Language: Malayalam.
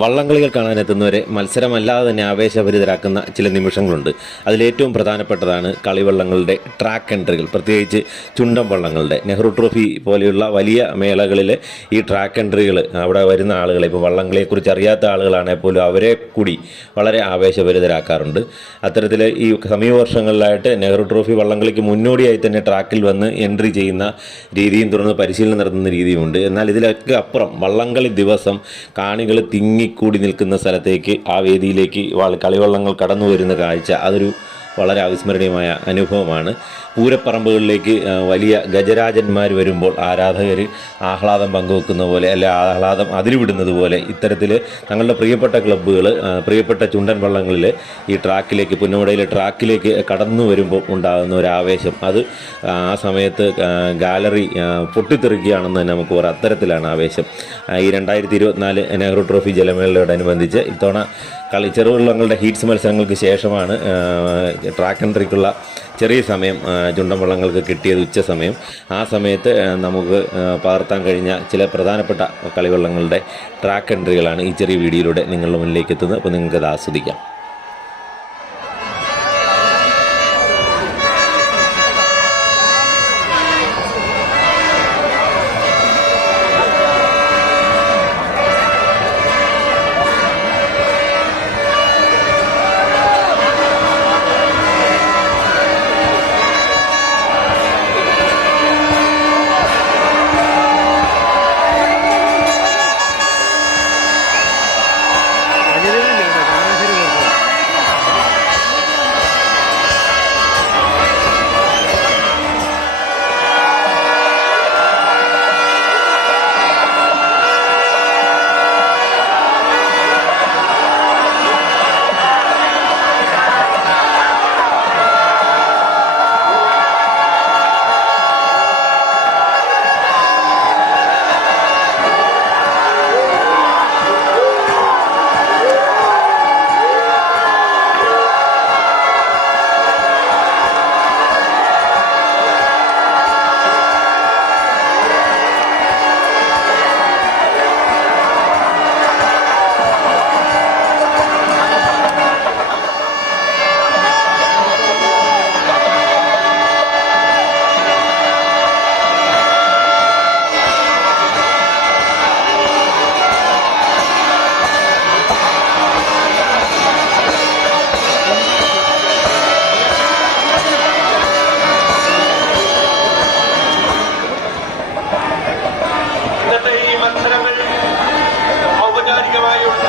വള്ളംകളികൾ കാണാനെത്തുന്നവരെ മത്സരമല്ലാതെ തന്നെ ആവേശഭരിതരാക്കുന്ന ചില നിമിഷങ്ങളുണ്ട്. അതിലേറ്റവും പ്രധാനപ്പെട്ടതാണ് കളിവള്ളങ്ങളുടെ ട്രാക്ക് എൻട്രികൾ പ്രത്യേകിച്ച് ചുണ്ടൻ വള്ളങ്ങളുടെ. നെഹ്റു ട്രോഫി പോലെയുള്ള വലിയ മേളകളിലെ ഈ ട്രാക്ക് എൻട്രികൾ അവിടെ വരുന്ന ആളുകളെ ഇപ്പോൾ വള്ളംകളിയെക്കുറിച്ച് അറിയാത്ത ആളുകളാണെങ്കിൽ പോലും അവരെ കൂടി വളരെ ആവേശഭരിതരാക്കാറുണ്ട്. അത്തരത്തിൽ ഈ സമീപ വർഷങ്ങളിലായിട്ട് നെഹ്റു ട്രോഫി വള്ളംകളിക്ക് മുന്നോടിയായി തന്നെ ട്രാക്കിൽ വന്ന് എൻട്രി ചെയ്യുന്ന രീതിയും തുടർന്ന് പരിശീലനം നടത്തുന്ന രീതിയുമുണ്ട്. എന്നാൽ ഇതിലൊക്കെ അപ്പുറം വള്ളംകളി ദിവസം കാണികൾ തിങ്ങിക്കൂടി നിൽക്കുന്ന സ്ഥലത്തേക്ക് ആ വേദിയിലേക്ക് വള്ള- കളിവള്ളങ്ങൾ കടന്നു വരുന്ന കാഴ്ച. അതൊരു വളരെ അവിസ്മരണീയമായ അനുഭവമാണ്. പൂരപ്പറമ്പുകളിലേക്ക് വലിയ ഗജരാജന്മാർ വരുമ്പോൾ ആരാധകർ ആഹ്ലാദം പങ്കുവെക്കുന്ന പോലെ അല്ലെ ആഹ്ലാദം അതിരുവിടുന്നത് പോലെ ഇത്തരത്തിൽ തങ്ങളുടെ പ്രിയപ്പെട്ട ക്ലബ്ബുകൾ പ്രിയപ്പെട്ട ചുണ്ടൻ വള്ളങ്ങളിൽ ഈ ട്രാക്കിലേക്ക് പുന്നമടയിലെ ട്രാക്കിലേക്ക് കടന്നു വരുമ്പോൾ ഉണ്ടാകുന്ന ഒരു ആവേശം. അത് ആ സമയത്ത് ഗാലറി പൊട്ടിത്തെറിക്കുകയാണെന്ന് തന്നെ നമുക്ക് പറയാം. അത്തരത്തിലാണ് ആവേശം. ഈ രണ്ടായിരത്തി ഇരുപത്തിനാല് നെഹ്റു ട്രോഫി ജലമേളയോടനുബന്ധിച്ച് ഇത്തവണ കളി ചെറുവള്ളങ്ങളുടെ ഹീറ്റ്സ് മത്സരങ്ങൾക്ക് ശേഷമാണ് ട്രാക്ക് എൻട്രിക്കുള്ള ചെറിയ സമയം ചുണ്ടൻ വള്ളങ്ങൾക്ക് കിട്ടിയത് ഉച്ച സമയം. ആ സമയത്ത് നമുക്ക് പകർത്താൻ കഴിഞ്ഞ ചില പ്രധാനപ്പെട്ട കളിവള്ളങ്ങളുടെ ട്രാക്ക് എൻട്രികളാണ് ഈ ചെറിയ വീഡിയോയിലൂടെ നിങ്ങളുടെ മുന്നിലേക്ക് എത്തുന്നത്. അപ്പോൾ നിങ്ങൾക്കത് ആസ്വദിക്കാം. Bayona.